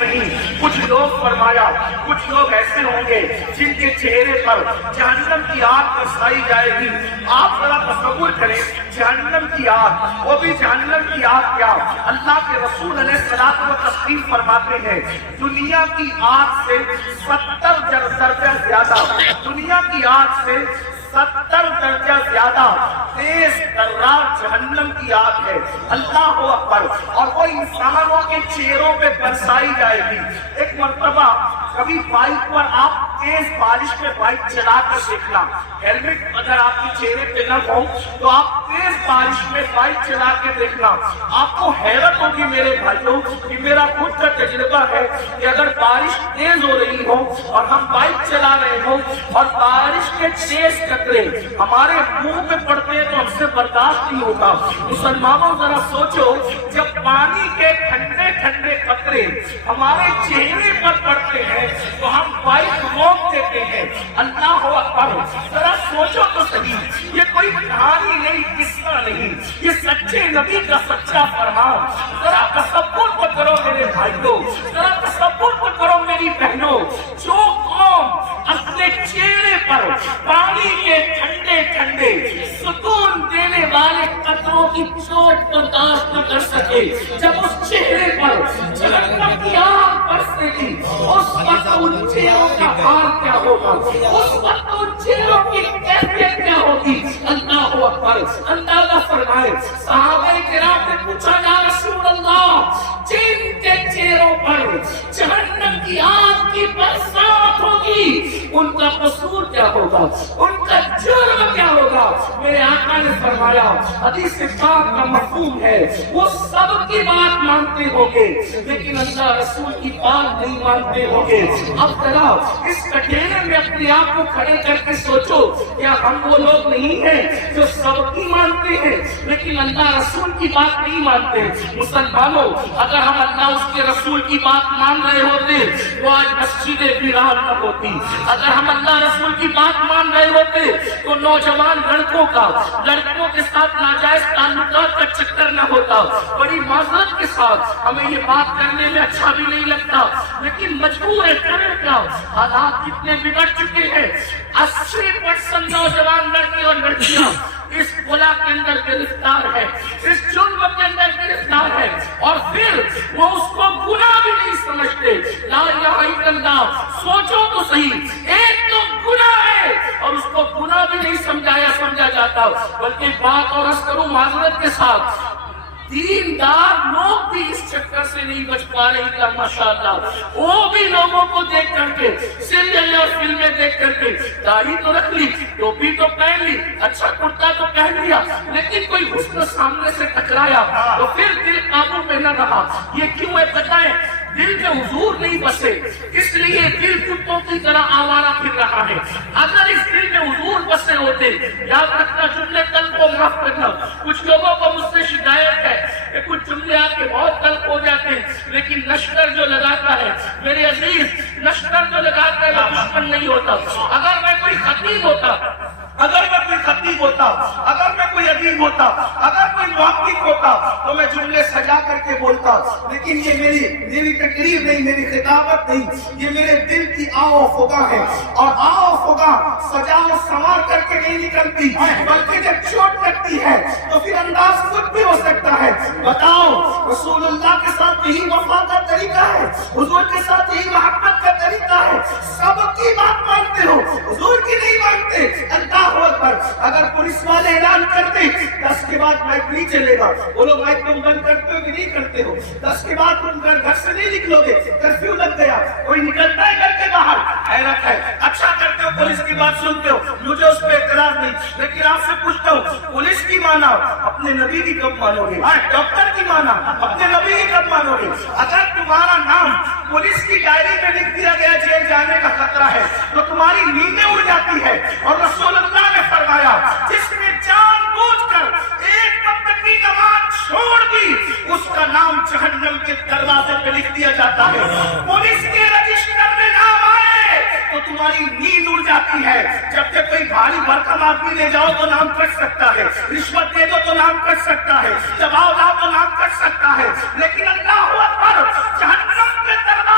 نہیں، کچھ لوگ فرمایا کچھ لوگ ایسے ہوں گے جن کے چہرے پر جہنم کی آگ برسائی جائے گی۔ آپ ذرا تصور کریں جہنم کی آگ، وہ بھی جہنم کی آگ کیا، اللہ کے رسول علیہ الصلوۃ والتسلیم فرماتے ہیں دنیا کی آگ سے 70 درجہ زیادہ، دنیا کی آگ سے 70 درجہ زیادہ تیز ترار جہنم کی آگ ہے۔ اللہ اکبر، اور وہ انسانوں کے چہروں پہ برسائی جائے گی۔ ایک مرتبہ کبھی بائک پر آپ تیز بارش میں بائک چلا کر دیکھنا، ہیلمٹ اگر آپ کے چہرے پہ نہ ہو تو آپ تیز بارش میں بائک چلا کے دیکھنا، آپ کو حیرت ہوگی میرے بھائیوں، کہ میرا خود کا تجربہ ہے کہ اگر بارش تیز ہو رہی ہو اور ہم بائک چلا رہے ہوں اور بارش کے تیز قطرے ہمارے منہ پہ پڑتے ہیں تو ہم سے برداشت نہیں ہوتا۔ مسلمانوں ذرا سوچو، جب پانی کے ٹھنڈے ٹھنڈے قطرے ہمارے چہرے پر پڑتے ہیں تو ہم بائک روک دیتے ہیں۔ اللہ اکبر، ذرا سوچو تو صحیح، یہ کوئی کہانی نہیں، قصہ نہیں، یہ سچے نبی کا سچا فرمان۔ ذرا تصور کو کرو میرے بھائیوں، ذرا تصور کو کرو میری بہنوں، جو قوم اپنے چہرے پر پانی کے ٹھنڈے ٹھنڈے سکون دینے والے قطروں کی چوٹ برداشت نہ کر سکے، جب اس چہرے پر جہنم کی آگ برسے گی، اس وقت ان چہروں کا حال کیا ہوگا، اس وقت ان چہروں کی کیفیت کیا ہوگی۔ اللہ اکبر، اندازہ فرمائے، صحابہ کرام نے پوچھا یا رسول اللہ، جن کے چہروں پر جہنم کی آگ کی برسات ہوگی ان کا قصور کیا ہوگا، ان کا جرم کیا ہوگا؟ میرے آقا نے فرمایا، حدیث پاک کا مفہوم ہے وہ سب کی بات مانتے ہوں گے لیکن اللہ رسول کی بات نہیں مانتے ہوں گے۔ اب ذرا اس کٹہرے میں اپنے آپ کو کھڑے کر کے سوچو، کیا ہم وہ لوگ نہیں ہیں جو سب کی مانتے ہیں لیکن اللہ رسول کی بات نہیں مانتے؟ مسلمانوں، اگر ہم اللہ اس کے رسول کی بات مان رہے ہوتے تو آج مسجدیں ویران نہ ہوتی۔ اگر ہم اللہ رسول کی بات مان رہے ہوتے تو نوجوان لڑکوں کا لڑکوں کے ساتھ ناجائز تعلقات کا چکر نہ ہوتا۔ بڑی معذرت کے ساتھ ہمیں یہ بات کرنے میں اچھا بھی نہیں لگتا لیکن مجبور ہے، کریں کیا، حالات کتنے بگڑ چکے ہیں۔ 80% نوجوان لڑکے اور لڑکیاں اس بلا کے اندر گرفتار ہے، اس جرم کے اندر گرفتار ہے، اور پھر وہ اس کو گناہ بھی نہیں سمجھتے۔ لا الہ الا اللہ، سوچو تو صحیح، ایک تو گناہ ہے اور اس کو گناہ بھی نہیں سمجھا جاتا، بلکہ بات اور عرض کروں معذرت کے ساتھ، دیندار لوگ بھی اس چکر سے نہیں بچ پا رہے ہیں۔ ماشاءاللہ، وہ بھی لوگوں کو دیکھ کر کے، سیریل اور فلمیں دیکھ کر کے داڑھی تو رکھ لی، ٹوپی تو پہن لی، اچھا کرتا تو پہن لیا، لیکن کوئی حسن سامنے سے ٹکرایا تو پھر دل قابو میں نہ رہا۔ یہ کیوں ہے بتائیں؟ دل میں حضور نہیں بسے، اس لیے دل کتوں کی طرح آوارہ پھر رہا ہے۔ اگر اس دل میں حضور بسے ہوتے، یاد رکھنا، جملے تلخ کو معاف کرنا، کچھ لوگوں کو مجھ سے شکایت ہے کہ کچھ جملے آپ کے بہت تلخ ہو جاتے ہیں، لیکن نشتر جو لگاتا ہے میرے عزیز، نشتر جو لگاتا ہے وہ دشمن نہیں ہوتا۔ اگر میں کوئی خطیب ہوتا، اگر میں کوئی خطیب ہوتا، اگر میں کوئی ادیب ہوتا، اگر کوئی محقق ہوتا تو میں جملے سجا کر کے بولتا، لیکن یہ میری تقریر نہیں، میری خطابت نہیں، یہ میرے دل کی آو فغاں ہے، اور آو فغاں سجا و سنوار کر کے نہیں نکلتی، بلکہ جب چوٹ لگتی ہے تو پھر انداز خود بھی ہو سکتا ہے۔ بتاؤ، رسول اللہ کے ساتھ یہی وفا کا طریقہ ہے، حضور کے ساتھ یہی محبت کا طریقہ ہے، سب کی بات مانتے ہو، حضور کی نہیں مانتے۔ اللہ اکبر، اگر پولیس والے اعلان کرتے 10 کے بعد مائک نہیں چلے گا، بولو مائک تم بند کرتے ہو کہ نہیں کرتے ہو؟ 10 کے بعد تم گھر سے نہیں نکلو گے، کرفیو لگ گیا، کوئی نکلتا ہے گھر کے باہر؟ حیرت ہے، اچھا کرتے ہو پولیس کی بات سنتے ہو، مجھے اس پہ اعتراض نہیں، لیکن آپ سے پوچھتا ہوں، پولیس کی مانا اپنے نبی کی کب مانو گے؟ ڈاکٹر کی مانا اپنے نبی کی کب مانو گے؟ اگر تمہارا نام پولیس کی ڈائری میں لکھ دیا گیا جیل جانے کا خطرہ ہے تو تمہاری نیندیں اڑ جاتی ہے، اور رسول اللہ نے فرمایا جس نے جان بوجھ کر ایک وقت کی نماز چھوڑ دی اس کا نام جہنم کے دروازے پہ لکھ دیا جاتا ہے۔ پولیس کے رجسٹر میں نام آئے تو تمہاری نیند اڑ جاتی ہے، جب کہ کوئی بھاری بھرکم آدمی لے جاؤ تو نام کٹ سکتا ہے، رشوت دے دو تو نام کٹ سکتا ہے، دباؤ لاؤ تو نام کٹ سکتا ہے، لیکن اللہ اکبر، جہنم کے دروازے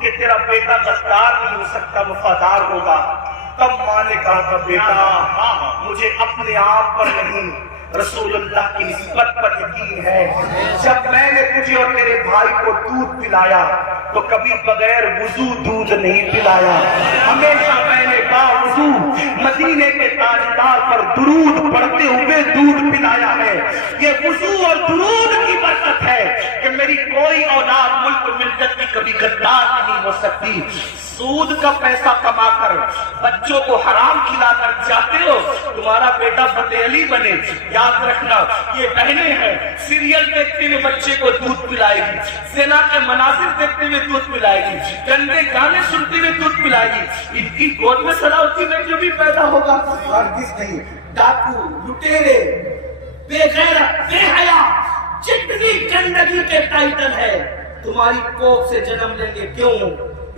کہ تیرا بیٹا غدار نہیں ہو سکتا، وفادار ہوگا۔ تب ماں نے کہا تھا بیٹا مجھے اپنے آپ پر نہیں رسول اللہ کی نسبت پر یقین ہے۔ جب میں نے تجھے اور تیرے بھائی کو دودھ پلایا تو کبھی بغیر وضو دودھ نہیں پلایا، ہمیشہ میں نے باوضو مدینے کے تاجدار پر درود پڑھتے ہوئے دودھ پلایا ہے۔ یہ وضو اور درود کی برکت ہے کہ میری کوئی اولاد ملک ملت کی کبھی غدار نہیں ہو سکتی۔ سود کا پیسہ کما کر بچوں کو حرام کھلا کر چاہتے ہو تمہارا بیٹا فتح علی بنے، یاد رکھنا یہ بہنیں ہیں، سیریل دیکھتے ہوئے بچے کو دودھ پلائے گی، زنا کے مناظر دیکھتے ہوئے دودھ پلائے گی، گندے گانے سنتے ہوئے دودھ پلائے گی، ان کی گود میں صلاحوتی میں جو بھی پیدا ہوگا ہرگز نہیں۔ ڈاکو، لٹیرے، بے غیرت، بے حیا، جتنی گندگی کے ٹائٹل ہے تمہاری کوکھ سے جنم لیں گے۔ کیوں؟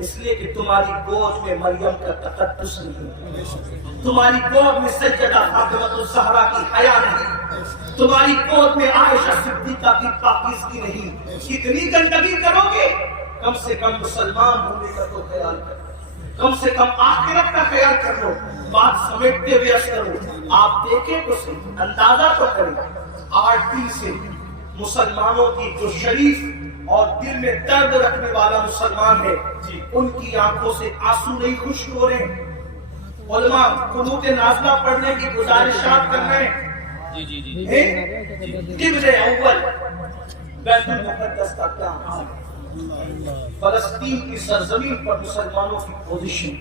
اس لیے کہ تمہاری گود میں مریم کا تقدس نہیں، تمہاری گود میں سیدہ فاطمہ الزہرا کی حیا نہیں، تمہاری گود میں عائشہ صدیقہ کی پاکیزگی نہیں۔ کتنی گندگی کرو گے؟ کم سے کم مسلمان ہونے کا تو خیال کرو، کم سے کم آخرت کا خیال کر لو۔ بات سمیٹتے ہوئے عرض کرو، آپ دیکھیں تو صحیح، اندازہ تو کریں، 8 دن سے مسلمانوں کی جو شریف اور دل میں درد رکھنے والا مسلمان ہے ان کی آنکھوں سے آنسو نہیں خشک ہو رہے۔ علماء قنوت نازلہ پڑھنے کی گزارشات کر رہے ہیں۔ قبل اول بیت المقدس کا کیا حال ہے؟ فلسطین کی سرزمین پر مسلمانوں کی پوزیشن،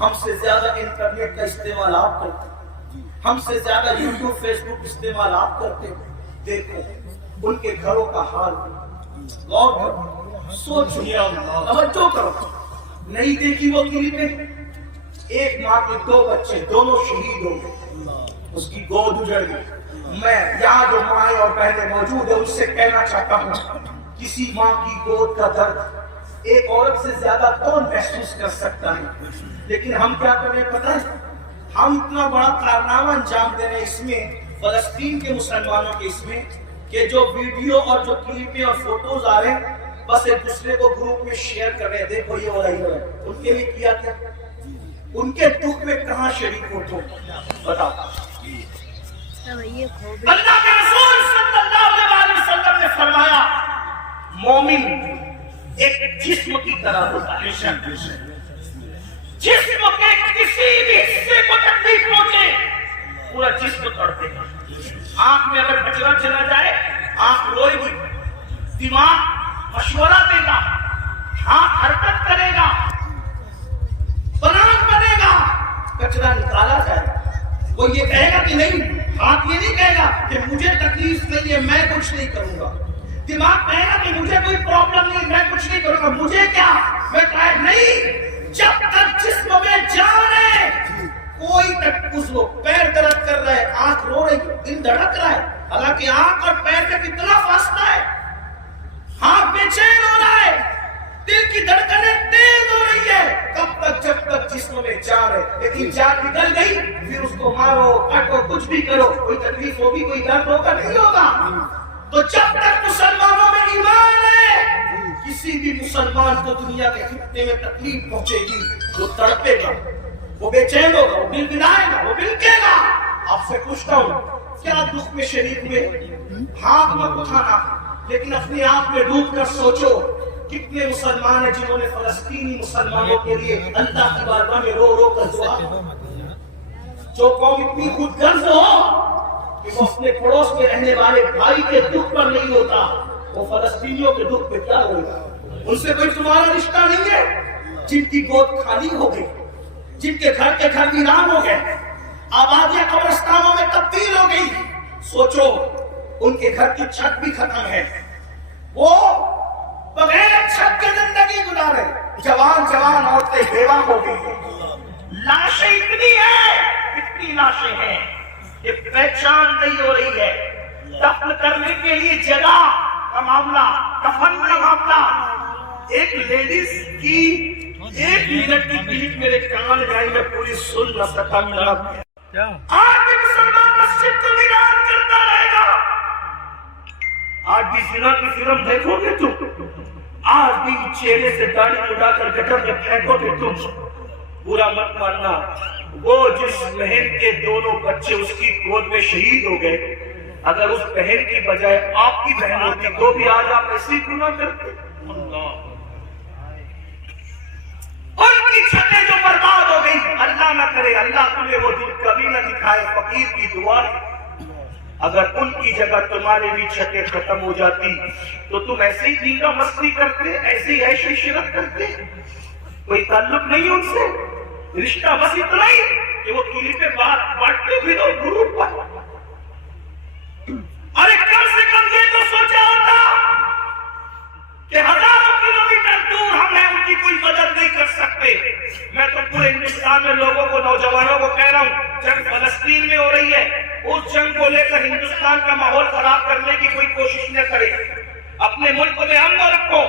ہم سے زیادہ انٹرنیٹ کا استعمال آپ کرتے، ہم سے زیادہ یوٹیوب فیس بک استعمال آپ کرتے۔ دیکھو ان کے گھروں کا حال، غور کرو، سوچو، توجہ کرو۔ نہیں دیکھی وہ کلپیں؟ ایک ماں کے 2 بچے، دونوں شہید ہو گئے، اس کی گود اجڑ گئی۔ میں یہاں جو مائیں اور بہنیں موجود ہیں ان سے کہنا چاہتا ہوں، کسی ماں کی گود کا درد ایک عورت سے زیادہ کون محسوس کر سکتا ہے؟ لیکن ہم کیا کریں پتہ ہے؟ ہم اتنا بڑا کارنامہ انجام دے رہے ہیں اس میں، فلسطین کے مسلمانوں کے اس میں، کہ جو ویڈیو اور جو کلپیں اور فوٹوز آ رہے ہیں بس ایک دوسرے کو گروپ میں شیئر کر رہے ہیں، دیکھو یہ ہو رہی ہے۔ ان کے لیے کیا کیا؟ ان کے دکھ میں کہاں شریک ہو تم؟ بتاؤ۔ اللہ کے رسول صلی اللہ علیہ وسلم نے فرمایا مومن ایک جسم کی طرح ہوتا ہے، جسم کے کسی بھی حصے کو تکلیف پہنچے پورا جسم تڑپے گا۔ آنکھ میں اگر کچرا چلا جائے آنکھ روئے گی، دماغ مشورہ دے گا، ہاتھ حرکت کرے گا، پلان بنے گا، کچرا نکالا جائے۔ وہ یہ کہے گا کہ نہیں، ہاتھ یہ نہیں کہے گا کہ مجھے تکلیف نہیں ہے میں کچھ نہیں کروں گا، دماغ کہے گا کہ مجھے کوئی پرابلم نہیں میں کچھ نہیں کروں گا، مجھے کیا، میں کہے نہیں، جب تک جسم میں جان ہے کوئی تکلیف ہو، پیر درد کر رہا ہے، آنکھ رو رہی ہے، دل دھڑک رہا ہے، حالانکہ آنکھ اور پیر کا کتنا فاصلہ ہے، ہاتھ بے چین ہو رہا ہے، دل کی دھڑکنیں تیز ہو رہی ہے، کب تک؟ جب تک جسم میں جان ہے۔ لیکن جان نکل گئی پھر اس کو مارو کاٹو کچھ بھی کرو، کوئی تکلیف ہوگی، کوئی درد ہوگا نہیں ہوگا۔ تو جب تک مسلمانوں میں ایمان ہے کسی بھی مسلمان کو دنیا کے خطے میں تکلیف پہنچے گی وہ تڑپے گا، وہ بے چین ہوگا، وہ بل بلائے گا، وہ بلکے گا۔ آپ سے پوچھتا ہوں کیا دکھ میں شریک ہوئے؟ ہاتھ مت اٹھانا، لیکن اپنے آپ میں ڈوب کر سوچو کتنے مسلمان ہیں جنہوں نے فلسطینی مسلمانوں کے لیے اللہ کی بارگاہ میں رو رو کر دعا۔ جو قوم اتنی خود غرض ہو کہ وہ اپنے پڑوس میں رہنے والے بھائی کے دکھ پر نہیں ہوتا، وہ فلسطینیوں کے دکھ پہ کیا ہوگا؟ ان سے کوئی تمہارا رشتہ نہیں ہے؟ جن کی گود خالی ہو گئی، جن کے گھر ویران ہو گئے، آبادیاں قبرستانوں میں تبدیل ہو گئی، سوچو ان کے گھر کی چھت بھی ختم ہے، وہ بغیر چھت کے زندگی گزارے، جوان عورتیں بیوہ ہو گئی، لاشیں اتنی لاشیں ہیں کہ پہچان نہیں ہو رہی ہے، دفن کرنے کے لیے جگہ کا معاملہ، کفن کا معاملہ۔ ایک لیڈیز کی 1 منٹ کی کلپ میرے کان میں آئی، میں پوری سن نہ سکا۔ آج بھی مسلمان مسجد کو ویران کرتا رہے گا۔ آج بھی زنا کی فلم دیکھو گے تم، آج بھی چہرے سے داڑھی اڑا کر گٹر میں پھینکو گے تم، برا مت ماننا، وہ جس بہن کے دونوں بچے اس کی گود میں شہید ہو گئے، اگر اس بہن کی بجائے آپ کی بہن ہوتی تو بھی آج آپ ایسی گناہ کرتے۔ ان کی چھتیں جو برباد ہو گئی، اللہ نہ کرے اللہ تمہیں وہ دن کبھی نہ دکھائے، فقیر کی دعا ہے۔ اگر ان کی جگہ تمہارے بھی چھتیں ختم ہو جاتی تو تم ایسے ہی دینگا مستی کرتے، ایسے ہی عیش و عشرت کرتے، کوئی تعلق نہیں ان سے، رشتہ بس اتنا ہی کہ وہ کیلی پہ بانٹتے بھی دو گروپ پر۔ ارے کم سے کم یہ تو سوچا ہوتا کہ ہزاروں کلومیٹر دور ہم ہیں، ان کی کوئی مدد نہیں کر سکتے۔ میں تو پورے ہندوستان میں لوگوں کو، نوجوانوں کو کہہ رہا ہوں، جنگ فلسطین میں ہو رہی ہے، اس جنگ کو لے کر ہندوستان کا ماحول خراب کرنے کی کوئی کوشش نہ کرے، اپنے ملک میں امن رکھو،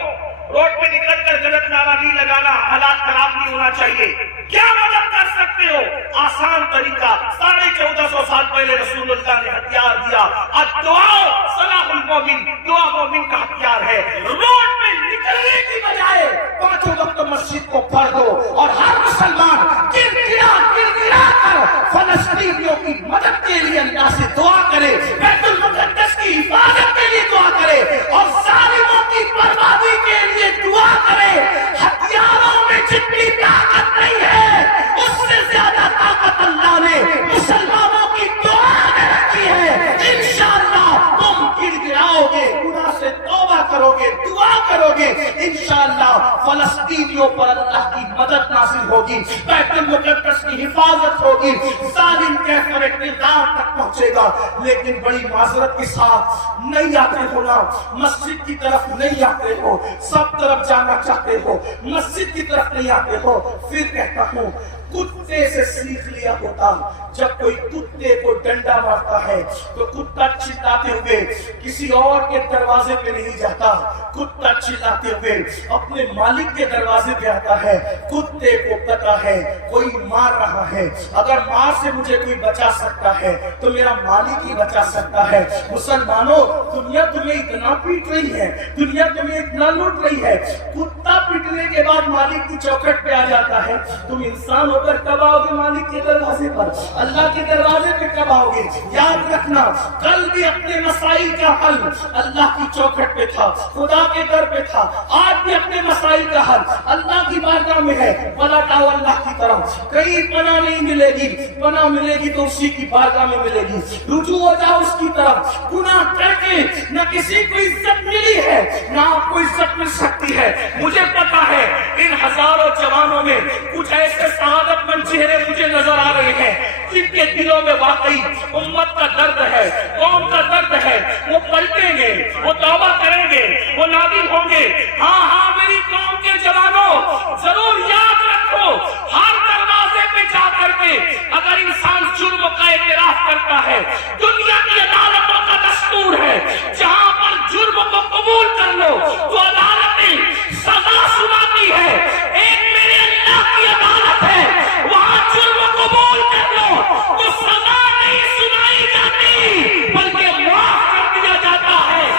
روڈ پہ نکل کر غلط نعرہ نہیں لگانا، حالات خراب نہیں ہونا چاہیے۔ کیا مدد کر سکتے ہو؟ آسان طریقہ، 1450 سال پہلے رسول اللہ نے ہتھیار دیا، الدعاء سلاح المومن، دعا مومن کا ہتھیار ہے۔ روڈ پہ نکلنے کی بجائے 5 وقت مسجد کو پڑھ دو اور ہر مسلمان گڑگڑا کر فلسطینیوں کی مدد کے لیے اللہ سے دعا کرے، بیت المقدس کی حفاظت کے لیے دعا کرے اور ظالموں کی بربادی کے لیے دعا کرے۔ ہتھیاروں میں جتنی طاقت نہیں ہے، اس سے زیادہ طاقت اللہ نے مسلمانوں کی دعا میں رکھی ہے۔ انشاءاللہ تم گر گراؤ گے، گناہ سے توبہ کرو گے، دعا کرو گے، انشاءاللہ فلسطینیوں پر اللہ کی مدد نازل ہوگی، بیت المقدس کی حفاظت ہوگی، ظالم کیفر اقتدار تک پہنچے گا۔ لیکن بڑی معذرت کے ساتھ نہیں آتے ہو نا، مسجد کی طرف نہیں آتے ہو، سب طرف جانا چاہتے ہو، مسجد کی طرف نہیں آتے ہو، پھر کہتا ہوں کتے سے سیکھ لیا ہوتا، جب کوئی کتے کو ڈنڈا مارتا ہے تو کتا چلاتے ہوئے کسی اور کے دروازے پہ نہیں جاتا، کتا چلاتے ہوئے اپنے مالک کے دروازے پہ آتا ہے۔ کتے کو پتا ہے کوئی مار رہا ہے، اگر مار سے مجھے کوئی بچا سکتا ہے تو میرا مالک ہی بچا سکتا ہے۔ مسلمانوں، دنیا تمہیں اتنا پیٹ رہی ہے، دنیا تمہیں اتنا لوٹ رہی ہے، کتا پیٹنے کے بعد مالک کی چوکھٹ پہ آ جاتا ہے، تم انسان ہو کر کب آؤ گے مالک کے دروازے پر؟ اللہ کے دروازے پہ کب آؤ گے؟ یاد رکھنا، کل بھی اپنے مسائل کا حل اللہ کی چوکھٹ پہ تھا، خدا کے در پہ تھا، آج بھی اپنے مسائل کا حل اللہ کی بارگاہ میں ہے۔ پلٹ آؤ اللہ کی طرف، کہیں پناہ نہیں ملے گی، پناہ ملے گی تو اسی کی بارگاہ میں ملے گی، رجوع ہو جاؤ اس کی طرف۔ گناہ کر کے نہ کسی کو عزت ملی ہے نہ آپ کو عزت مل سکتی ہے۔ مجھے پتا ہے ان ہزاروں جوانوں میں کچھ ایسے سعادت مند چہرے مجھے نظر آ رہے ہیں جن کے دلوں میں واقعی امت کا درد ہے، قوم کا درد ہے، وہ پلٹیں گے، وہ توبہ کریں گے، وہ نادم ہوں گے۔ ہاں ہاں میری قوم کے جوانوں، ضرور یاد رکھو، ہر دروازے پہ جا کر کے اگر انسان جرم کا اعتراف کرتا ہے، دنیا کی عدالتوں کا دستور ہے جہاں پر جرم کو قبول کر لو تو عدالتیں سزا سناتی ہے۔ ایک میرے اللہ کی عدالت ہے، وہاں جرم قبول کر لو تو سزا نہیں سنائی جاتی بلکہ معاف کر دیا جاتا ہے۔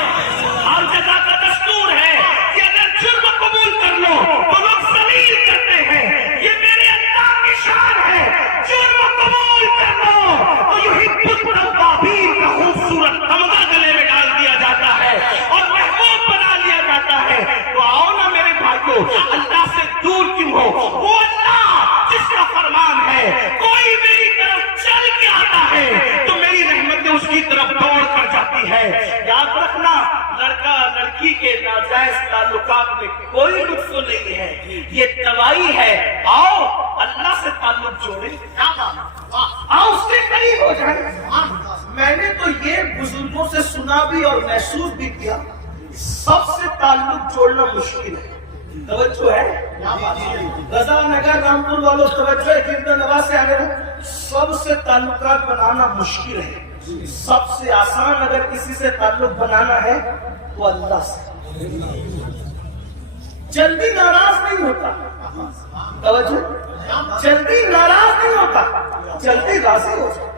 ہر جگہ کا دستور ہے کہ اگر جرم قبول کر لو تو لوگ ذلیل کرتے ہیں، یہ میرے اللہ کی شان ہے۔ جرم قبول کر لو تو یحب التوابین کا خوبصورت تمغہ گلے میں ڈال دیا جاتا ہے اور محبوب بنا لیا جاتا ہے۔ تو آؤ نا میرے بھائیو، اللہ سے دور کیوں ہو؟ وہ اللہ جس کا فرمان ہے کوئی میری طرف چل کے آتا ہے تو میری رحمتیں اس کی طرف دوڑ کر جاتی ہے۔ یاد رکھنا، لڑکا لڑکی کے ناجائز تعلقات میں کوئی نقص نہیں ہے، یہ دوائی ہے۔ آؤ اللہ سے تعلق جوڑیں، آؤ اس کے قریب ہو جائیں۔ میں نے تو یہ بزرگوں سے سنا بھی اور محسوس بھی کیا، سب سے تعلق جوڑنا مشکل ہے۔ توجہ ہے؟ رضا نگر رامپور والوں توجہ ہے، گردن نواز سے آگے سب سے تعلقات بنانا مشکل ہے، سب سے آسان اگر کسی سے تعلق بنانا ہے تو اللہ سے۔ جلدی ناراض نہیں ہوتا، توجہ، جلدی ناراض نہیں ہوتا، جلدی راضی ہو جاتا۔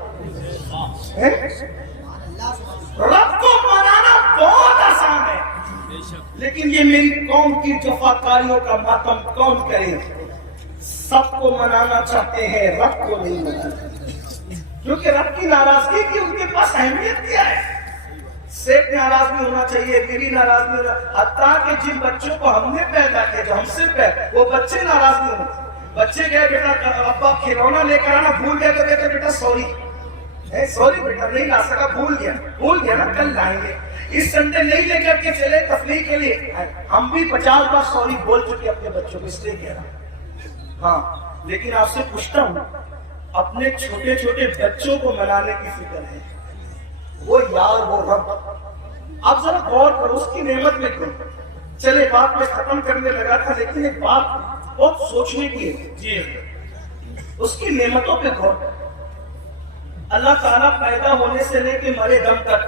رب کو منانا بہت آسان ہے، لیکن یہ میری قوم کی جفاکاریوں کا ماتم کون کرے؟ سب کو منانا چاہتے ہیں، رب کو نہیں منانا، کیونکہ رب کی ناراضگی کی ان کے پاس اہمیت کیا ہے؟ سیٹ ناراض بھی ہونا چاہیے، میری ناراض بھی ہونا، حتیٰ کہ جن بچوں کو ہم نے پیدا کیا، جو ہم سے پیدا، وہ بچے ناراض نہیں ہوتے۔ بچے کہے بیٹا ابا کھلونا لے کر آنا، بھول گیا تو کہتے بیٹا سوری، سوری بیٹا نہیں لا سکا، بھول گیا نا، کل لائیں گے۔ اس سنڈے نہیں لے کر کے چلے تفریح کے لیے، ہم بھی 50 بار سوری بول چکے اپنے بچوں کو، اس لیے کہہ رہا ہوں۔ ہاں لیکن آپ سے پوچھتا ہوں، اپنے چھوٹے چھوٹے بچوں کو منانے کی فکر ہے، وہ یار وہ رب، آپ ذرا غور کرو اس کی نعمت میں کیوں؟ چلے بات میں ختم کرنے لگا تھا، لیکن ایک بات بہت سوچنے کی ہے جی، اس کی نعمتوں پہ غور کرو۔ اللہ تعالیٰ پیدا ہونے سے لے کے مرے دم تک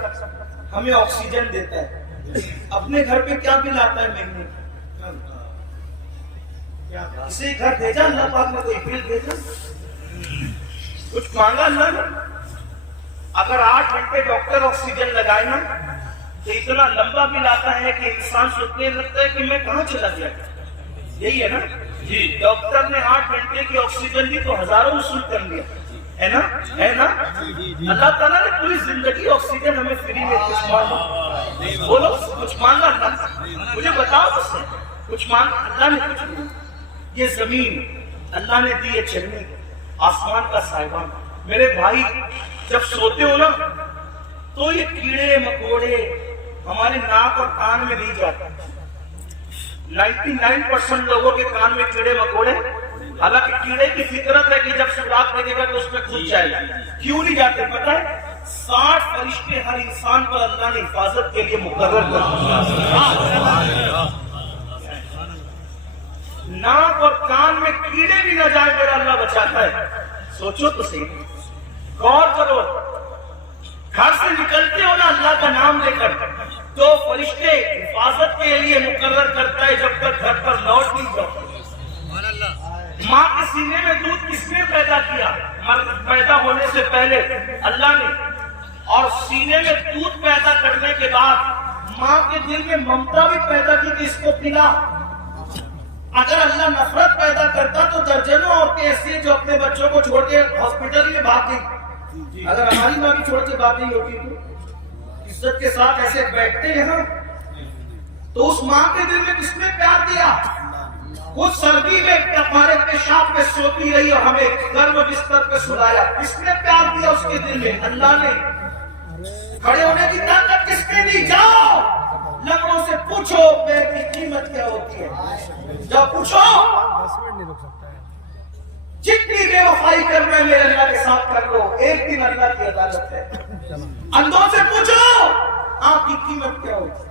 ہمیں آکسیجن دیتا ہے، اپنے گھر پہ کیا بل آتا ہے مہینے؟ اسے گھر بھیجا اللہ پاک نے، کوئی بل بھیجا؟ کچھ مانگا اللہ نے؟ اگر 8 گھنٹے ڈاکٹر آکسیجن لگائے نا تو اتنا لمبا بل آتا ہے کہ انسان سوچنے لگتا ہے کہ میں کہاں چلا گیا۔ یہی ہے نا جی، ڈاکٹر نے 8 گھنٹے کی آکسیجن دی تو ہزاروں وصول کر لیا، ہے نا؟ اللہ تعالیٰ نے پوری زندگی آکسیجن ہمیں فری میں، کچھ مانگا؟ بولو کچھ مانگا اللہ؟ مجھے بتاؤ اس سے کچھ مانگا اللہ نے؟ کچھ نہیں۔ یہ زمین اللہ نے دی ہے چلنے، آسمان کا سائبان۔ میرے بھائی جب سوتے ہو نا تو یہ کیڑے مکوڑے ہمارے ناک اور کان میں نہیں جاتے۔ 99% لوگوں کے کان میں کیڑے مکوڑے، حالانکہ کیڑے کی فطرت ہے کہ جب سوراخ لگے گا تو اس میں گھس جائے گا، کیوں نہیں جاتے پتہ ہے؟ 60 فرشتے ہر انسان پر اللہ نے حفاظت کے لیے مقرر کر دیا۔ ناک اور کان میں کیڑے بھی نہ جائے میرا اللہ بچاتا ہے۔ سوچو تو صحیح، غور کرو، گھر سے نکلتے ہو نا اللہ کا نام لے کر تو فرشتے حفاظت کے لیے مقرر کرتا ہے جب تک گھر پر لوٹ نہیں جاؤ۔ ماں کے سینے میں دودھ کس نے پیدا کیا؟ پیدا ہونے سے پہلے اللہ نے، اور سینے میں دودھ پیدا کرنے کے بعد ماں کے دل میں ممتا بھی پیدا کی کہ اس کو پلا۔ اگر اللہ نفرت پیدا کرتا تو درجنوں عورتیں ایسی ہیں جو اپنے بچوں کو چھوڑ کے ہاسپٹل میں بھاگ گئی۔ اگر ہماری ماں بھی چھوڑ کے بھاگ گئی ہوتی تو عزت کے ساتھ ایسے بیٹھتے ہیں تو اس ماں کے دل میں کس نے پیار دیا؟ وہ سردی میں ہمارے پیشاب پہ سوتی رہی اور ہمیں گرم بستر پہ سلایا، کس نے پیار دیا اس کے دل میں؟ اللہ نے۔ کھڑے ہونے کی طاقت کس نے دی؟ جاؤ لنگڑوں سے پوچھو پیر کی قیمت کیا ہوتی ہے، جاؤ پوچھو۔ جتنی بے وفائی کرنا ہے میرے اللہ کے ساتھ کر لو، ایک دن اللہ کی عدالت ہے۔ اندھوں سے پوچھو آپ کی قیمت کیا ہوتی ہے۔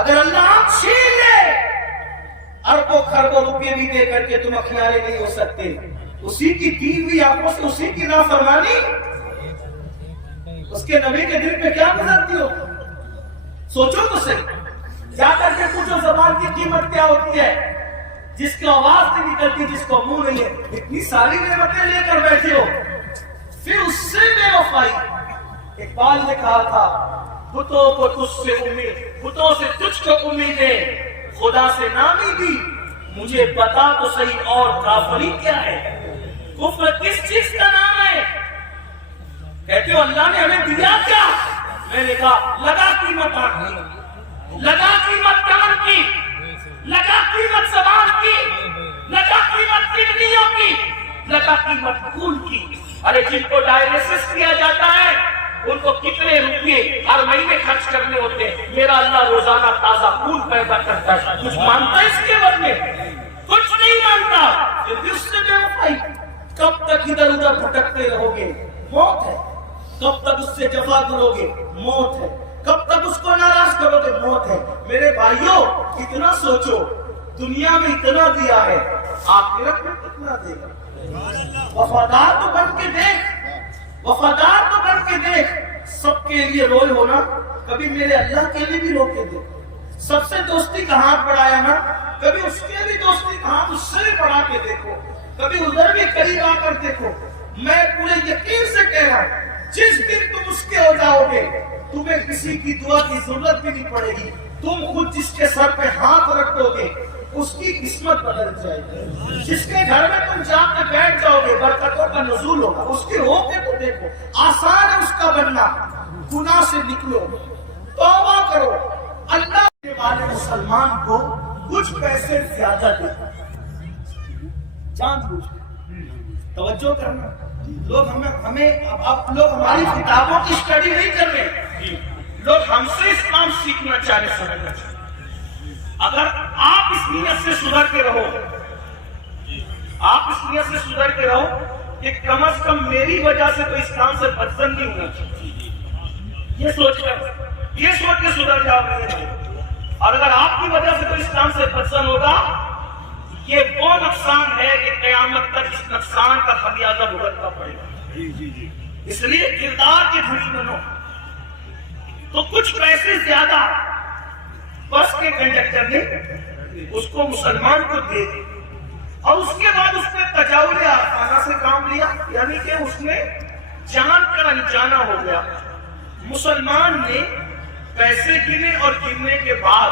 اگر اللہ آپ چھین لے اربوں خربوں روپے بھی دے کر کے تم اخیارے نہیں ہو سکتے، اسی کی دی ہوئی آنکھوں سے اسی کی نافرمانی، اس کے نبی کے دل پہ کیا گزرتی ہو؟ سوچو تو صحیح، جا کر کے پوچھو زبان کی قیمت کیا ہوتی ہے، جس کی آواز نہیں نکلتی، جس کو منہ نہیں ہے، اتنی ساری نعمتیں لے کر بیٹھے ہو، پھر اس سے بے وفائی۔ اقبال نے کہا تھا بتوں کو تجھ سے امید، بتوں سے تجھ کو امیدیں، خدا سے نامی دی، مجھے بتا تو صحیح اور کافری کیا ہے؟ کفر کس چیز کا نام ہے؟ کہتے ہو اللہ نے ہمیں دیا کیا؟ میں نے کہا لگا قیمت آنکھ کی، لگا قیمت کان کی، لگا قیمت زبان کی، لگا قیمت کڈنیوں کی، لگا قیمت خون کی۔ ارے جن کو ڈائلیسس کیا جاتا ہے ان کو کتنے روپے ہر مہینے خرچ کرنے ہوتے ہیں، میرا اللہ روزانہ تازہ خون پیدا کرتا ہے۔ کچھ مانتا ہے اس کے بارے میں؟ کچھ نہیں مانتا۔ یہ دل سے بے وفائی، کب تک ادھر ادھر بھٹکتے رہو گے؟ موت ہے۔ کب تک اس سے جفا کرو گے؟ موت ہے۔ کب تک اس کو ناراض کرو گے؟ موت ہے۔ میرے بھائیوں اتنا سوچو، دنیا میں اتنا دیا ہے، آخرت میں کتنا دے گا؟ وفادار تو بن کے دیکھ، وفادار تو بن کے دیکھ۔ سب کے لیے روئے ہونا، کبھی میرے اللہ کے لیے بھی رو کے دیکھو۔ سب سے دوستی کا ہاتھ بڑھایا نا، کبھی اس کے بھی دوستی کا ہاتھ اس سے بھی بڑھا کے دیکھو، کبھی ادھر بھی قریب آ کر دیکھو۔ میں پورے یقین سے کہہ رہا ہوں، جس دن تم اس کے ہو جاؤ گے تمہیں کسی کی دعا کی ضرورت بھی نہیں پڑے گی. تم خود جس کے سر پہ ہاتھ رکھ دو گے اس کی قسمت بدل جائے گی. جس کے گھر میں تم جا کے بیٹھ جاؤ گے برکتوں کا نزول ہوگا. اس کے ہو کے تو دیکھو, آسان ہے اس کا بننا. گناہ سے نکلو, توبہ کرو. اللہ کے والے مسلمان کو کچھ پیسے زیادہ دے, جان بوجھ توجہ کرنا. لوگ ہمیں اب لوگ ہماری کتابوں کی اسٹڈی نہیں کر رہے, لوگ ہم سے اسلام سیکھنا چاہ رہے, سمجھنا چاہ رہے. اگر آپ اس نیت سے سدھر کے رہو, آپ اس نیت سے سدھر کے رہو کہ کم از کم میری وجہ سے تو اسلام سے بدزن نہیں ہونا چاہیے, یہ سوچ کے سدھر جاؤ گے. اور اگر آپ کی وجہ سے تو اسلام سے بدزن ہوگا, یہ وہ نقصان ہے کہ قیامت تک اس نقصان کا خمیازہ بھگتنا پڑے گا. اس لیے کردار کے دھڑی بنو. تو کچھ پیسے زیادہ بس کے کنڈکٹر نے اس کو مسلمان کو دے دی, اور اس کے بعد اس نے تجاوز آسانہ سے کام لیا, یعنی کہ اس نے جان کر انجانا ہو گیا. مسلمان نے پیسے گنے اور گننے کے بعد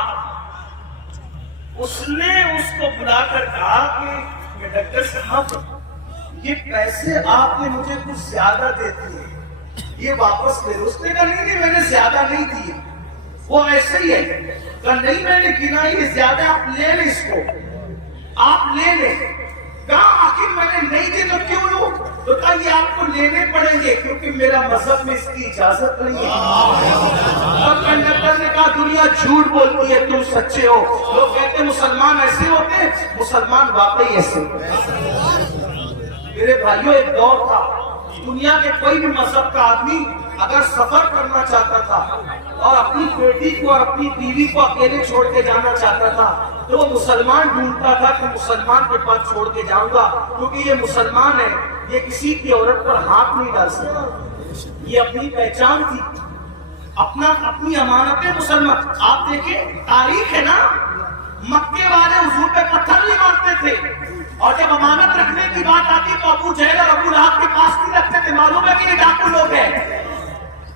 اس نے اس کو بلا کر کہا کہ ڈاکٹر صاحب یہ پیسے آپ نے مجھے کچھ زیادہ دے دیے, یہ واپس لے. اس نے کہا نہیں میں نے زیادہ نہیں دیے, وہ ایسے ہی ہے. کہا نہیں میں نے گنا, یہ زیادہ آپ لے لیں, اس کو آپ لے لیں. کہا آخر میں نے نہیں دی تو کیوں لوں؟ تو کہا یہ آپ کو لینے پڑیں گے کیونکہ میرا مذہب میں اس کی اجازت نہیں ہے. اور کنڈکٹر نے کہا دنیا جھوٹ بولتی ہے, تم سچے ہو. لوگ کہتے ہیں مسلمان ایسے ہوتے ہیں, مسلمان واقعی ایسے ہوتے ہیں. میرے بھائیوں ایک دور تھا, دنیا کے کوئی بھی مذہب کا آدمی اگر سفر کرنا چاہتا تھا اور اپنی بیٹی کو اور اپنی بیوی کو اکیلے چھوڑ کے جانا چاہتا تھا تو وہ مسلمان ڈھونڈتا تھا کہ مسلمان کے پاس چھوڑ کے جاؤں گا کیونکہ یہ مسلمان ہے, یہ کسی کی عورت پر ہاتھ نہیں ڈال سکتا. یہ اپنی پہچان تھی, اپنی امانتیں مسلمان. آپ دیکھیں تاریخ ہے نا, مکے والے حضور پہ پتھر نہیں مارتے تھے, اور جب امانت رکھنے کی بات آتی تو ابو جہل اور ابو لہب کے پاس نہیں رکھتے تھے. معلوم ہے کہ یہ ڈاکو لوگ ہیں,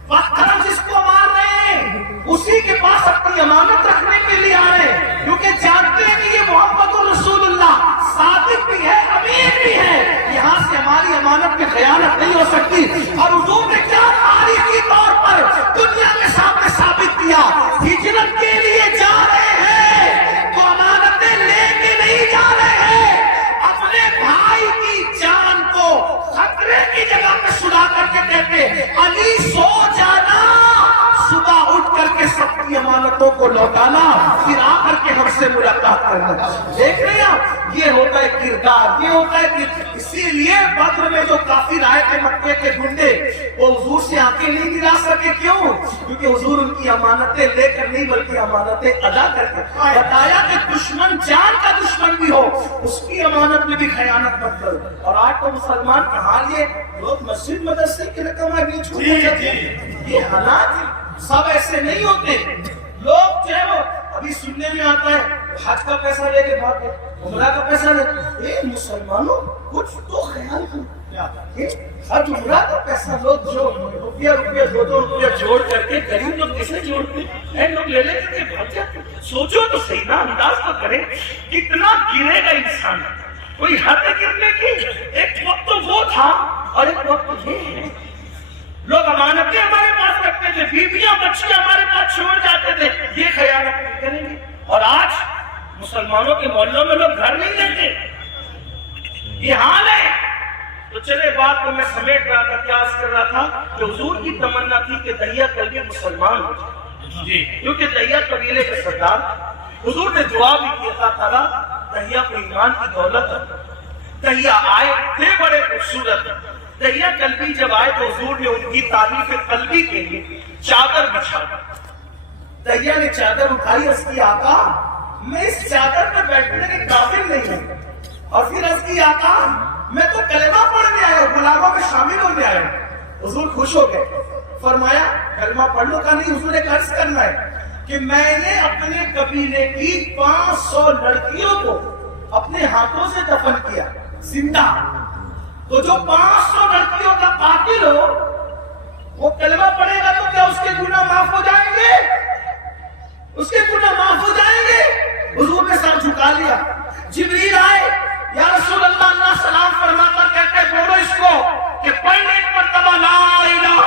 پتھر جس کو مار رہے ہیں اسی کے پاس اپنی امانت رکھنے کے لیے آ رہے ہیں, کیونکہ جانتے ہیں کہ یہ محمد رسول اللہ صادق بھی ہے, امین بھی ہے, یہاں سے ہماری امانت میں خیانت نہیں ہو سکتی. اور حضور نے کیا تاریخی طور پر دنیا کے سامنے ثابت کیا, ہجرت کے لیے جا رہے ہیں تو امانتیں لے کے نہیں جا رہے ہیں, اپنے بھائی کی جان کو خطرے کی جگہ پہ سلا کر کے کہتے علی سو جانا, صبح اٹھ کر کے سب کی امانتوں کو لوٹانا, پھر آ کر کے ہم سے ملاقات کرنا. دیکھ رہے ہیں آپ, یہ ہوتا ہے کردار, یہ ہوتا ہے. اسی لیے بدر میں جو کافر آئے تھے مکے کے گنڈے, وہ حضور سے آنکھیں نہیں گرا سکے. کیوں؟ کیونکہ حضور ان کی امانتیں لے کر نہیں بلکہ امانتیں ادا کر کے بتایا کہ دشمن جان کا دشمن بھی ہو اس کی امانت میں بھی خیانت مت کرو. اور آج تو مسلمان کہاں یہ لوگ مسجد مدرسے کی رقم ہے چھوڑ جاتے ہیں. یہ حالات سب ایسے نہیں ہوتے. لوگ جو ہے وہ ابھی سننے میں آتا ہے حج کا پیسہ لے کے بھاگ گئے, عمرہ کا پیسہ لے. اے مسلمانوں کچھ تو خیال کرو, حج عمرہ کا پیسہ لوگ جو روپیہ 2 روپیہ جوڑ کر کے غریب لوگ کیسے جوڑتے ہیں, لوگ لے لے کر کے بھاگ جاتے. سوچو تو صحیح نا, انداز تو کریں کتنا گرے گا انسان. کوئی حد گرنے کی. ایک وقت تو وہ تھا اور ایک وقت یہ ہے. لوگ امانتیں ہمارے پاس رکھتے تھے, بیویاں بچیاں ہمارے پاس چھوڑ جاتے تھے, یہ خیانت نہیں کریں گے. اور آج مسلمانوں کے محلوں میں لوگ گھر نہیں دیتے, یہ حال ہے. تو چلے بات کو میں سمیٹ رہا تھا, کیا عرض کر رہا تھا کہ حضور کی تمنا تھی کہ دہیا کبھی مسلمان ہو جائے, کیونکہ دہیا قبیلے کے سردار. حضور نے دعا بھی کیا تھا تعالیٰ دہیا کو ایمان کی دولت. دہیا آئے تھے بڑے خوبصورت. دہیا قلبی جب آئے تو حضور نے ان کی تعریف قلبی کے لیے چادر بچھا. دہیا نے چادر اٹھائی, اس کی آقا میں اس چادر پہ بیٹھنے کے قابل نہیں ہوں. اور پھر اس کی آقا میں تو کلمہ پڑھنے آیا ہوں, غلاموں میں شامل ہونے آیا ہوں. حضور خوش ہو گئے, فرمایا کلمہ پڑھ لو. کا نہیں, حضور نے عرض کرنا ہے کہ میں نے اپنے قبیلے کی 500 لڑکیوں کو اپنے ہاتھوں سے دفن کیا زندہ. تو جو 500 لڑکیوں کا قاتل ہو وہ کلمہ پڑھے گا تو کیا اس کے گناہ معاف ہو جائیں گے؟ اس کے گناہ معاف ہو جائیں گے؟ حضور نے سر جھکا لیا. جبریل آئے, یا رسول اللہ, اللہ سلام فرماتا کہتے بولو اس کو کہ پڑھنے ایک مرتبہ لا الہ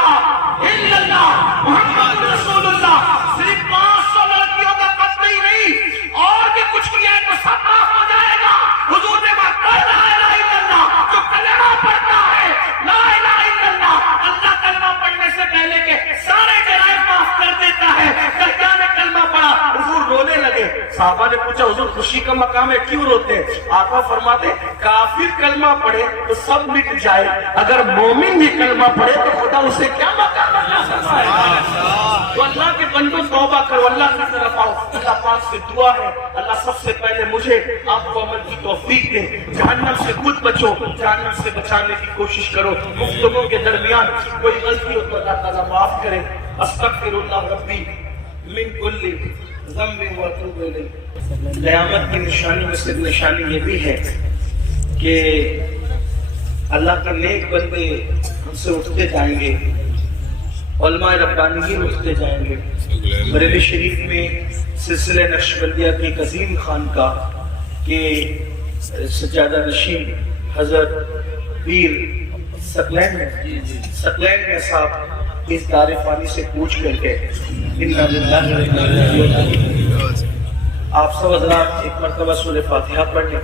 الا اللہ محمد رسول اللہ. صرف 500 لڑکیوں کا قتل ہی نہیں, اور بھی کچھ کیا ہے تو سب معاف ہو جائے گا. حضور نے کہا لا الہ الا اللہ, جو کلمہ پڑھتا ہے لا الہ الا اللہ, اللہ کلمہ پڑھنے سے پہلے کے سارے جرائم معاف کر دیتا ہے. دریا نے کلمہ پڑھا, حضور رونے لگے. صحابہ نے پوچھا حضور خوشی کا مقام ہے کیوں روتے ہیں؟ آقا فرماتے کافر کلمہ پڑھے تو سب مٹ جائے, اگر مومن بھی کلمہ پڑھے تو خدا اسے کیا مقام عطا فرمائے گا. تو اللہ کے بندوں توبہ کرو, اللہ کی طرف آؤ. اللہ پاک سے دعا ہے اللہ سب سے پہلے مجھے آپ کو عمل کی توفیق دے. جہنم سے خود بچو, جہنم سے بچانے کی کوشش کرو. گفتگو کے درمیان کوئی غلطی ہو تو اللہ تعالیٰ معاف کرے. استغفر اللہ ربی من کل ذنب واتوب الیہ. قیامت کی نشانی میں سے نشانی یہ بھی ہے کہ اللہ کے نیک بندے ہم سے اٹھتے جائیں گے, علماء ربانیین اٹھتے جائیں گے. بریلی شریف میں سلسلہ نقشبندیہ کی ایک عظیم خانقاہ کے سجادہ نشین حضرت پیر ثقلین میں صاحب اس دار فانی سے پوچھ کر کے آپ سب حضرات ایک مرتبہ سورہ فاتحہ پڑھیں,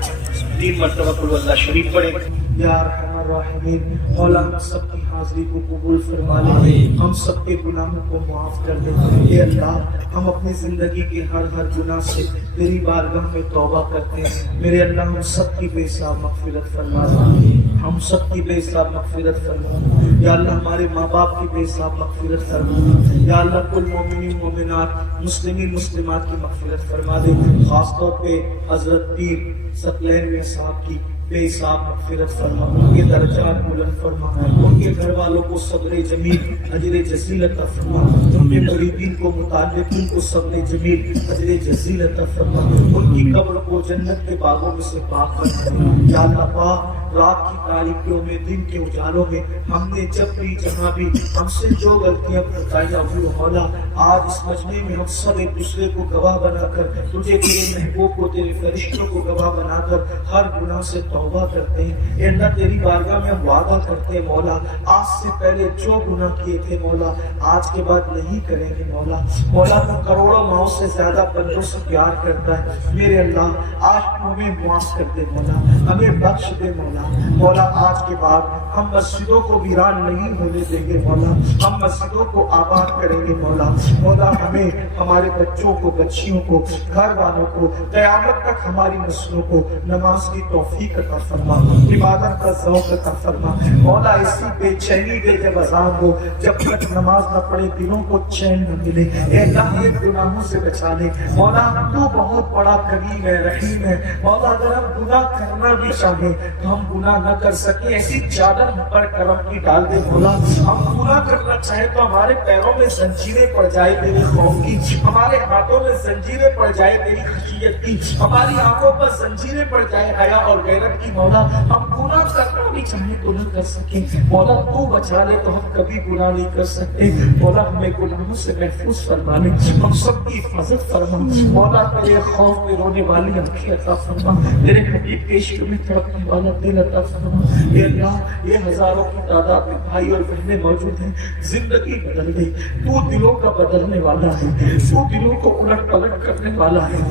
3 مرتبہ قل هو اللہ شریف پڑھیں. یا ارحم الراحمین, مولا ہم سب کی حاضری کو قبول فرما لے, ہم سب کے گناہوں کو معاف کر دے. اے اللہ ہم اپنی زندگی کے ہر گناہ سے تیری بارگاہ میں توبہ کرتے ہیں. میرے اللہ ہم سب کی بے حساب مغفرت فرما دے, ہم سب کی بے حساب مغفرت فرما دے. یا اللہ ہمارے ماں باپ کی بے حساب مغفرت فرما دے. یا اللہ کل مومنین مومنات مسلمین مسلمات کی مغفرت فرما دے. خاص طور پہ حضرت پیر ثقلین میں صاحب کی بے حساب مغفرت فرما, ان کے درجات بلند فرما, ان کے گھر والوں کو صبر جمیل اجر جزیل عطا فرما, ان کے مریدین کو متعلقین کو صبر جمیل اجر جزیل عطا فرما, ان کی قبر کو جنت کے باغوں میں سے پاک فرما. یا اللہ پاک رات کی تاریکیوں میں دن کے اجالوں میں ہم نے جب بھی جہاں بھی ہم سے جو غلطیاں بتائیں ہوئی مولا, آج اس مجمع میں ہم سب ایک دوسرے کو گواہ بنا کر تجھے تیرے محبوب کو تیرے فرشتوں کو گواہ بنا کر ہر گناہ سے توبہ کرتے ہیں. اے اللہ تیری بارگاہ میں ہم وعدہ کرتے ہیں مولا, آج سے پہلے جو گناہ کیے تھے مولا آج کے بعد نہیں کریں گے مولا. مولا تو کروڑوں ماؤں سے زیادہ بندوں سے پیار کرتا ہے. میرے اللہ آج ہمیں معاف کر دے مولا, ہمیں بخش دے مولا. مولا آج کے بعد ہم مسجدوں کو ویران نہیں ہونے دیں گے مولا, ہم مسجدوں کو آباد کریں گے مولا. مولا ہمیں ہمارے بچوں کو بچیوں کو گھر والوں کو قیامت تک ہماری نسلوں کو نماز کی توفیق عطا فرما, عبادت کا ذوق عطا فرما. مولا ایسی بے چینی دے جب اذان ہو جب تک نماز نہ پڑھے دلوں کو چین نہ ملے. اے اللہ یہ گناہوں سے بچا لے مولا, تو بہت بڑا کریم ہے رحیم ہے مولا. اگر ہم گناہ کرنا بھی چاہیں تو ہم گناہ نہ کر سکے, ایسی چادر ہم پر کرم کی ڈال دے مولا. ہم گناہ کرنا چاہیں تو ہمارے پیروں میں زنجیریں پڑ جائے تیرے خوف کی, ہمارے ہاتھوں میں زنجیریں پڑ جائے تیری خشیت کی, ہماری آنکھوں پر زنجیریں پڑ جائے حیا اور غیرت کی مولا. ہم گناہ کرنا بھی چاہیں تو نہ کر سکیں مولا, تو بچا لے تو ہم کبھی گناہ نہیں کر سکتے مولا. ہمیں گناہوں سے محفوظ فرما لے, ہم سب کی حفاظت فرما مولا. تیرے خوف میں رونے والی آنکھیں عطا فرما, تیرے حبیب کے عشق میں تڑپنے والا دل عطا فرما. اے اللہ یہ ہزاروں کی تعداد میں بھائی اور بہنیں موجود ہیں, زندگی بدل گئی, تو دلوں کا بدلنے والا ہے, تو دلوں کو الٹ پلٹ کرنے والا ہے.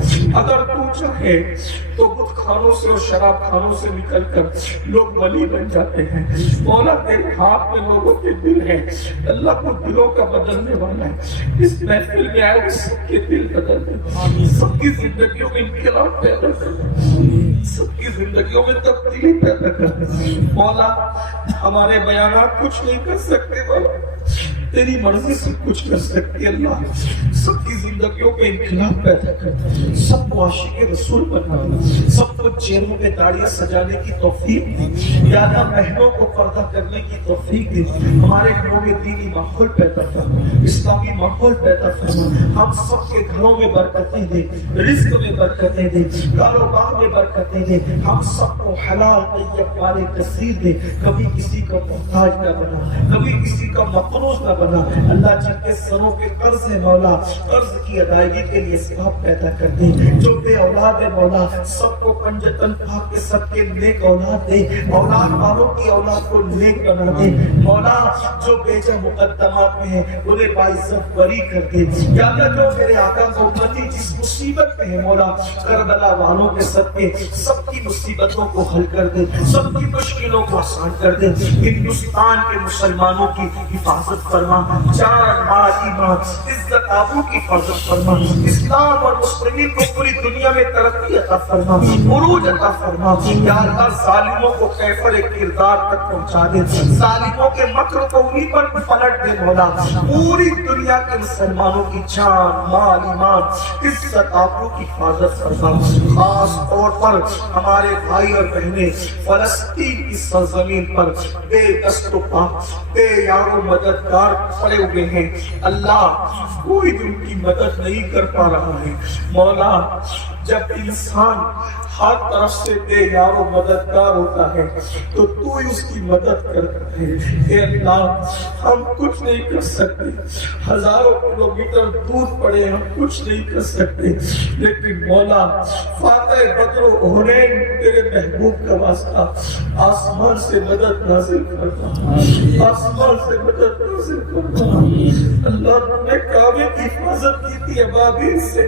اگر تو چاہے تو بت خانوں سے اور شراب خانوں سے نکل کر لوگ ولی بن جاتے ہیں مولا. تیرے ہاتھ میں لوگوں کے دل ہیں اللہ, کو دلوں کا بدلنے والا ہے. اس محفل میں آئے سب کے دل بدل دے, سب کی زندگیوں میں انقلاب پیدا کر دے, سب کی زندگیوں میں تبدیلی پیدا کر دے مولا. ہمارے بیانات کچھ نہیں کر سکتے مولا, تیری مرضی سے کچھ کر سکتے اللہ. سب کی زندگیوں میں انقلاب پیدا کرتا, سب کو عاشق رسول بنانا, سب کو چہروں پہ داڑیاں سجانے کی توفیق دی. یا اللہ بہنوں کو پردہ کرنے کی توفیق دی. ہمارے گھروں میں دینی ماحول پیدا فرما, اسلامی ماحول پیدا فرما. ہم سب کے گھروں میں برکتیں دے, رزق میں برکتیں دے, کاروبار میں برکتیں دے. ہم سب کو حلال طیب والے کثیر دے، کبھی کسی کا محتاج نہ بنا، کبھی کسی کا مقروض نہ بنا۔ اللہ جن کے سروں کے قرض ہے مولا، قرض کی ادائیگی کے لیے سبب پیدا کر دے۔ جو بے اولاد ہے مولا، سب کو پنجتن پاک کے سب کے نیک اولاد دے، اولاد والوں کی اولاد کو نیک بنا دے مولا۔ جو بیجا مقدمات میں ہے انہیں باعزت بری کر دے یا اللہ۔ جو میرے آقا کو امتی جس مصیبت میں ہے مولا، کربلا والوں کے صدقے سب کی مصیبتوں کو حل کر دے، سب کی مشکلوں کو آسان کر دے۔ ہندوستان کے مسلمانوں کی حفاظت فرما، جان مال ایمان عزت آبرو کی حفاظت فرما، اسلام اور مسلمین کو پوری دنیا میں ترقی عطا فرما، عروج عطا فرما۔ یا اللہ ظالموں کو کیفر کردار تک پہنچا دے، ظالموں کے مکر کو انہی پر پلٹ دے مولا۔ پوری دنیا کے مسلمانوں کی جان مال ایمان عزت آبرو کی حفاظت فرما۔ خاص طور پر ہمارے بھائی اور بہنیں فلسطین کی سرزمین پر بے دست و پا بے یار و مددگار پڑے ہوئے ہیں اللہ، کوئی بھی ان کی مدد نہیں کر پا رہا ہے مولا۔ جب انسان ہر طرف سے بے یار و مددگار ہوتا ہے تو تو ہی اس کی مدد کرتا ہے۔ اے اللہ ہم کچھ نہیں کر سکتے، ہزاروں کلومیٹر دور پڑے ہم کچھ نہیں کر سکتے، لیکن مولا فاتح بدر و حنین تیرے محبوب کا واسطہ آسمان سے مدد نازل کرتا، آسمان سے مدد نازل کرتا۔ اللہ تم نے کعبے کی حفاظت کی تھی ابابیل سے،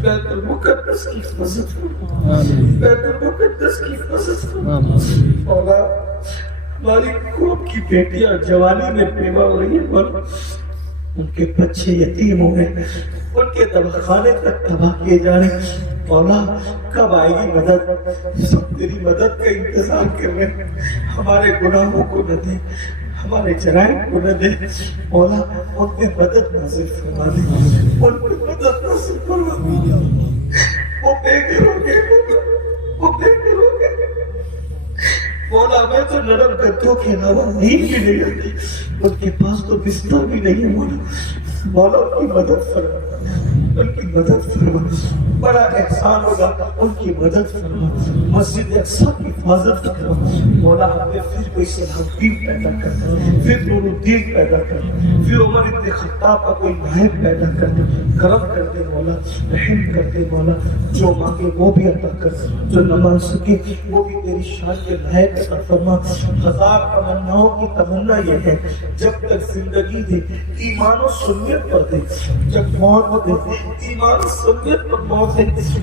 بیت المقدس کی حفاظت فرما، بیت المقدس کی حفاظت فرما مولا۔ ہماری قوم کی بیٹیاں جوانی میں بیوہ ہو رہی ہیں مولا، ان کے بچے یتیم ہو گئے، ان کے دواخانے تک تباہ کیے جا رہے ہیں مولا۔ کب آئے گی مدد؟ سب تیری مدد کا انتظار کر رہے ہیں۔ ہمارے گناہوں کو نہ دے، ہمارے جرائم کو نہ دے مولا، ان پہ مدد نازل فرما دے، ان پہ مدد نازل فرما دے۔ وہ بے گھر ہو گئے مولا، وہ بے گھر ہو گئے مولا۔ میں تو نرم گدوں کے علاوہ نیند بھی نہیں آتی، ان کے پاس تو بستر بھی نہیں ہے مولا۔ مولا ان کی مدد فرما، ان کی مدد فرما، بڑا احسان ہوگا ان کی مدد فرما۔ مسجد اقصیٰ کی حفاظت فرما مولا۔ ہمیں پھر کوئی صلاح الدین پیدا کر، پھر نور الدین پیدا کر، پھر عمر ابن خطاب کا کوئی نائب پیدا کر، کرم کر دے مولا، رحم کر دے مولا۔ جو مانگے وہ بھی عطا کر، جو نہ مانگ سکے وہ بھی تیری شان کے لائق عطا فرما۔ ہزار تمناؤں کی تمنا یہ ہے جب تک زندگی دے ایمان و سنت پر دے، جب موت دے ایمان و سنت پر موت دے۔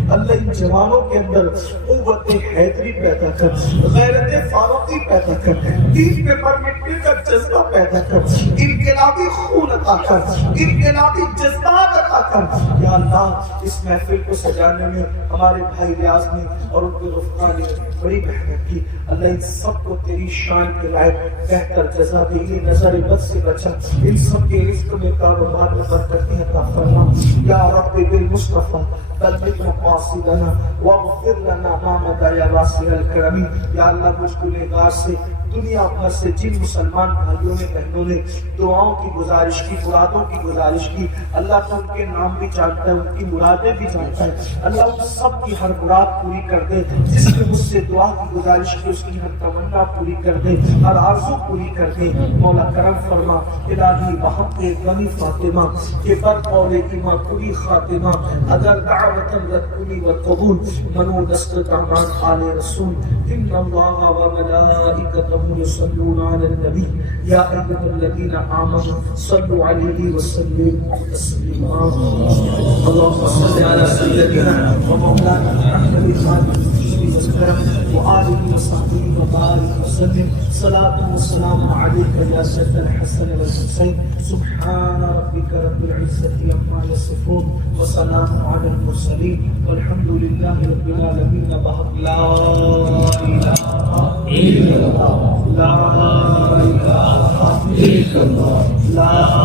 اللہ ان جوانوں کے اندر قوت حیدری پیدا کر، غیرت فاروقی پیدا کر، دین پہ مر مٹنے کا جذبہ پیدا کر، انقلابی خون عطا کر، انقلابی جذبات عطا کر۔ یا اللہ اس محفل کو سجانے میں ہمارے بھائی ریاض نے اور ان کے رفقا نے بڑی محنت کی، اللہ ان سب کو تیری شان کے لائق بہتر جزا دے، انہیں نظر بد سے بچا، ان سب کے رزق میں کاروبار میں برکتیں عطا فرما۔ یا رب بالمصطفیٰ بلغ مقاصدنا واغفر لنا ما مضى یا واسع الکرم۔ یا اللہ مجھ گنہگار سے دنیا بھر سے جن مسلمان بھائیوں نے بہنوں نے دعاؤں کی گزارش کی، مرادوں کی گزارش کی، اللہ تو ان کے نام بھی جانتا ہے، ان کی مرادیں بھی جانتا ہے، اللہ ان سب کی ہر مراد پوری کر دے۔ جس نے مجھ سے دعا کی گزارش کی اس کی ہر تمنا پوری کر دے، ہر آرزو پوری کر دے مولا۔ کرم فرما الہی بحق غنی فاطمہ کہ بر قول ایمان پوری خاتمہ، اگر دعوتاً رد و قبول منو دست دامان آل رسول۔ ان اللہ و ملائکتہ يصلون على النبي يا أيها الذين آمنوا صلوا عليه وسلموا تسليما۔ اللهم صل على سيدنا ومولانا محمد وآله وصحبه وبارك وسلم صلاة والسلام عليك يا سيد الحسن والحسين سبحان ربك رب العزة عما يصفون وسلام على المرسلين والحمد لله رب العالمين۔ بحق لا إله إلا الله، لا إله إلا الله، لا